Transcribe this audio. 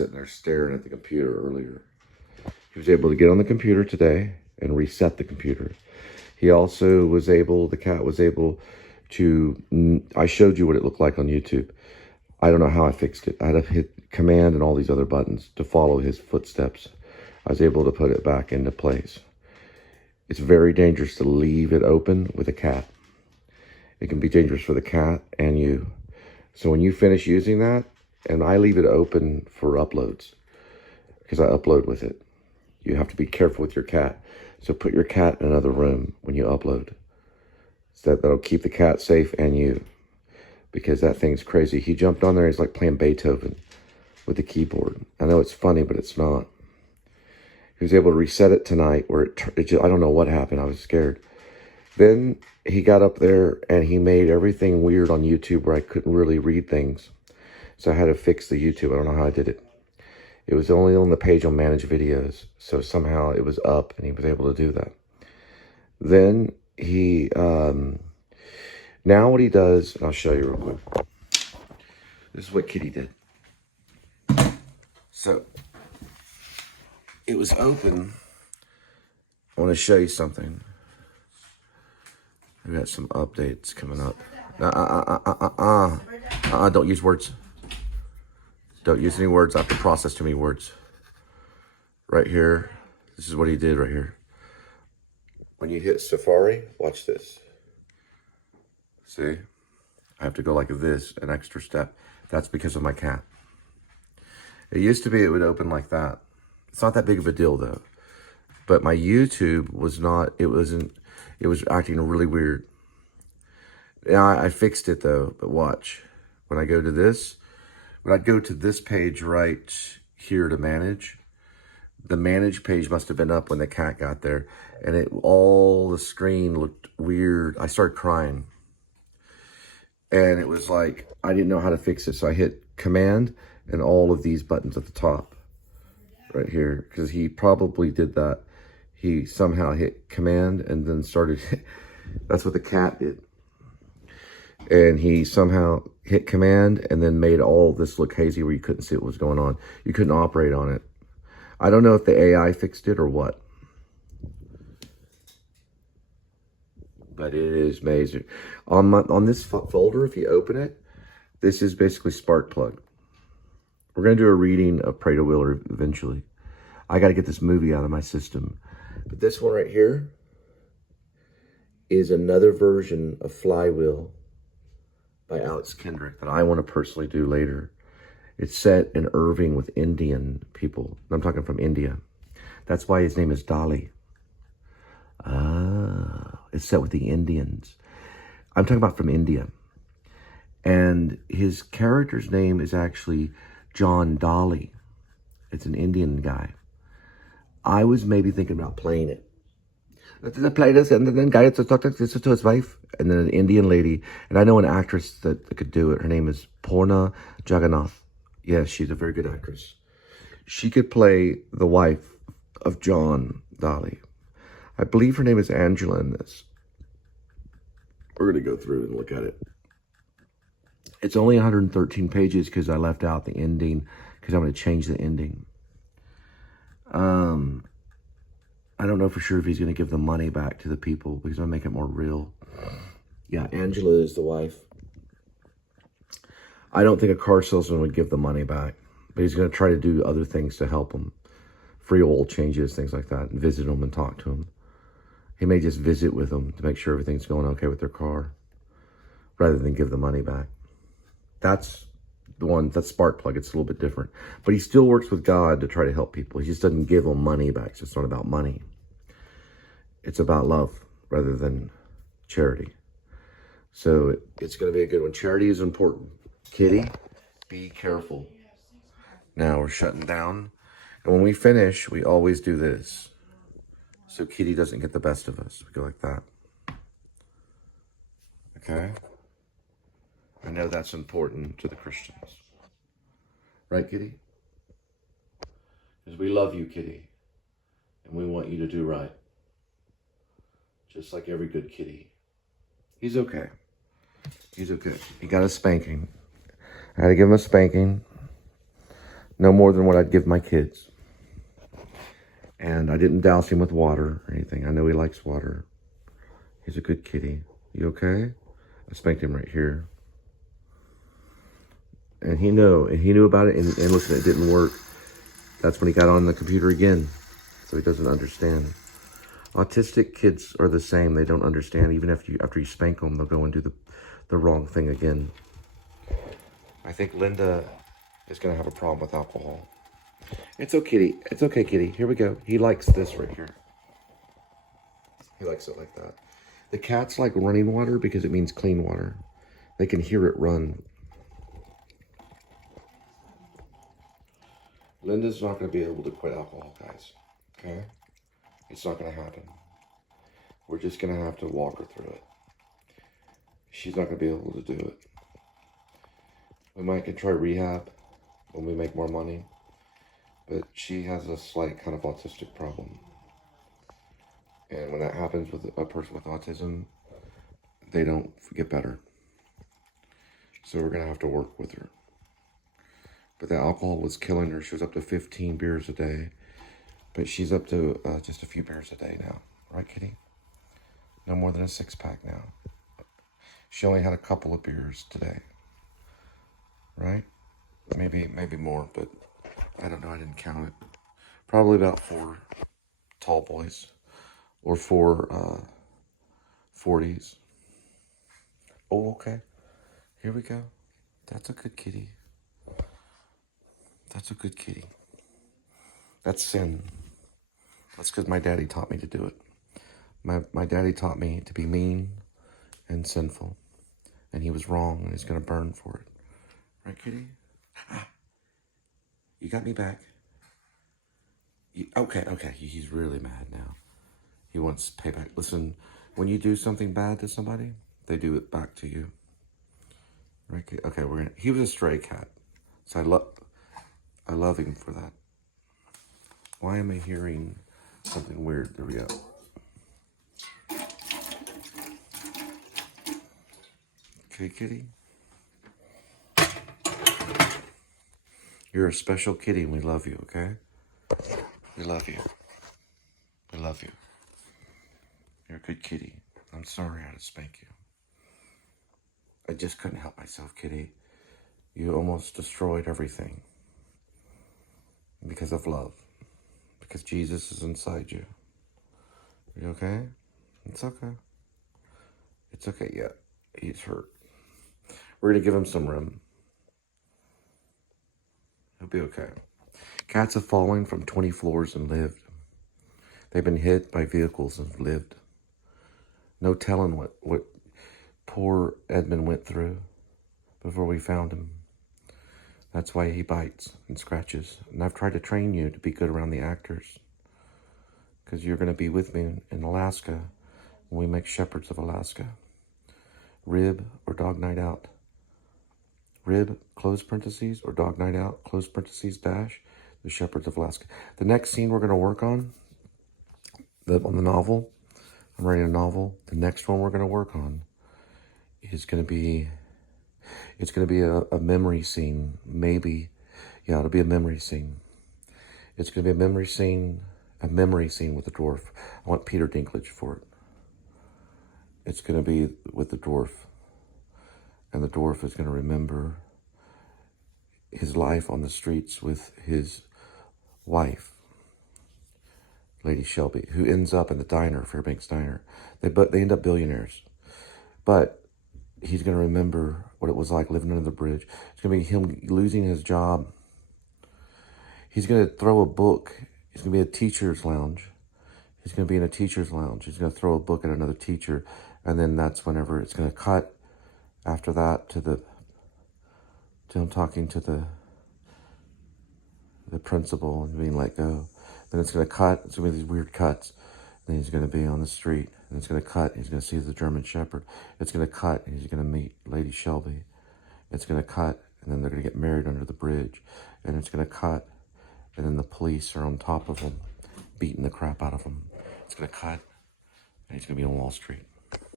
sitting there staring at the computer earlier. He was able to get on the computer today and reset the computer. He also was able, the cat was able to, I showed you what it looked like on YouTube. I don't know how I fixed it. I had to hit command and all these other buttons to follow his footsteps. I was able to put it back into place. It's very dangerous to leave it open with a cat. It can be dangerous for the cat and you. So when you finish using that, and I leave it open for uploads, because I upload with it. You have to be careful with your cat. So put your cat in another room when you upload. So that'll keep the cat safe and you. Because that thing's crazy. He jumped on there, he's like playing Beethoven with the keyboard. I know it's funny, but it's not. He was able to reset it tonight where it just, I don't know what happened. I was scared. Then he got up there and he made everything weird on YouTube where I couldn't really read things. So I had to fix the YouTube. I don't know how I did it. It was only on the page on manage videos. So somehow it was up and he was able to do that. Then he, now what he does, and I'll show you real quick. This is what Kitty did. So it was open. I want to show you something. We got some updates coming up. Don't use words. Don't use any words. I have to process too many words. Right here. This is what he did right here. When you hit Safari, watch this. See? I have to go like this, an extra step. That's because of my cat. It used to be it would open like that. It's not that big of a deal though. But my YouTube was not, it was acting really weird. Now I fixed it though, but watch. When I go to this, when I go to this page right here to manage, the manage page must have been up when the cat got there. And all the screen looked weird. I started crying. And it was like, I didn't know how to fix it. So I hit command and all of these buttons at the top right here. Because he probably did that. He somehow hit command and then started, that's what the cat did. And he somehow hit command and then made all this look hazy where you couldn't see what was going on. You couldn't operate on it. I don't know if the AI fixed it or what. But it is amazing. On this folder, if you open it, this is basically Sparkplug. We're going to do a reading of Pray to Wheeler eventually. I got to get this movie out of my system. But this one right here is another version of Flywheel by Alex Kendrick that I want to personally do later. It's set in Irving with Indian people. I'm talking from India. That's why his name is Dolly. It's set with the Indians. I'm talking about from India. And his character's name is actually John Dolly. It's an Indian guy. I was maybe thinking about playing it. Let's play this, and then guy to talk to his wife, and then an Indian lady. And I know an actress that could do it. Her name is Purna Jagannath. Yes, she's a very good actress. She could play the wife of John Dolly. I believe her name is Angela in this. We're going to go through and look at it. It's only 113 pages because I left out the ending because I'm going to change the ending. I don't know for sure if he's going to give the money back to the people because I'm going to make it more real. Yeah, Angela is the wife. I don't think a car salesman would give the money back, but he's going to try to do other things to help them. Free oil changes, things like that, and visit them and talk to them. He may just visit with them to make sure everything's going okay with their car rather than give the money back. That's the one, that's Sparkplug. It's a little bit different. But he still works with God to try to help people. He just doesn't give them money back. So it's not about money. It's about love rather than charity. So it's going to be a good one. Charity is important. Kitty, be careful. Now we're shutting down. And when we finish, we always do this. So Kitty doesn't get the best of us. We go like that. Okay? I know that's important to the Christians. Right, Kitty? Because we love you, Kitty. And we want you to do right. Just like every good kitty. He's okay. He's okay. He got a spanking. I had to give him a spanking. No more than what I'd give my kids. And I didn't douse him with water or anything. I know he likes water. He's a good kitty. You okay? I spanked him right here. And he knew about it. And listen, it didn't work. That's when he got on the computer again. So he doesn't understand. Autistic kids are the same. They don't understand. Even after you spank them, they'll go and do the wrong thing again. I think Linda is going to have a problem with alcohol. It's okay, kitty. It's okay, kitty. Here we go. He likes this right here. He likes it like that. The cats like running water because it means clean water. They can hear it run. Linda's not going to be able to quit alcohol, guys. Okay? It's not going to happen. We're just going to have to walk her through it. She's not going to be able to do it. We might could try rehab when we make more money. But she has a slight kind of autistic problem. And when that happens with a person with autism, they don't get better. So we're going to have to work with her. But the alcohol was killing her. She was up to 15 beers a day. But she's up to just a few beers a day now. Right, kitty? No more than a 6-pack now. She only had a couple of beers today. Right? Maybe more, but I don't know. I didn't count it. Probably about 4 tall boys. Or 4 40s. Oh, okay. Here we go. That's a good kitty. That's a good kitty. That's sin. That's because my daddy taught me to do it. My daddy taught me to be mean and sinful. And he was wrong, and he's going to burn for it. Right, kitty? You got me back. Okay. He's really mad now. He wants payback. Listen, when you do something bad to somebody, they do it back to you. Right? Okay, he was a stray cat. So I love him for that. Why am I hearing something weird? There we go. Okay, kitty. You're a special kitty and we love you, okay? We love you. We love you. You're a good kitty. I'm sorry I had to spank you. I just couldn't help myself, kitty. You almost destroyed everything. Because of love. Because Jesus is inside you. Are you okay? It's okay. It's okay. Yeah, he's hurt. We're going to give him some room. He'll be okay. Cats have fallen from 20 floors and lived. They've been hit by vehicles and lived. No telling what poor Edmund went through before we found him. That's why he bites and scratches. And I've tried to train you to be good around the actors. Because you're going to be with me in Alaska when we make Shepherds of Alaska. Rib or Dog Night Out. Rib, close parentheses, or Dog Night Out, close parentheses, dash, the Shepherds of Alaska. The next scene we're going to work on the novel, I'm writing a novel. The next one we're going to work on is going to be, it's going to be a memory scene. Maybe, yeah, it'll be a memory scene. It's going to be a memory scene with the dwarf. I want Peter Dinklage for it. It's going to be with the dwarf. And the dwarf is going to remember his life on the streets with his wife, Lady Shelby, who ends up in the diner, Fairbanks Diner. They end up billionaires. But he's going to remember what it was like living under the bridge. It's going to be him losing his job. He's going to throw a book. He's going to be a teacher's lounge. He's going to be in a teacher's lounge. He's going to throw a book at another teacher. And then that's whenever it's going to cut after that to him talking to the principal and being let go. Then it's going to cut. It's going to be these weird cuts. Then he's going to be on the street. And it's going to cut. He's going to see the German Shepherd. It's going to cut. And he's going to meet Lady Shelby. It's going to cut. And then they're going to get married under the bridge. And it's going to cut. And then the police are on top of him, beating the crap out of him. It's going to cut. And he's going to be on Wall Street.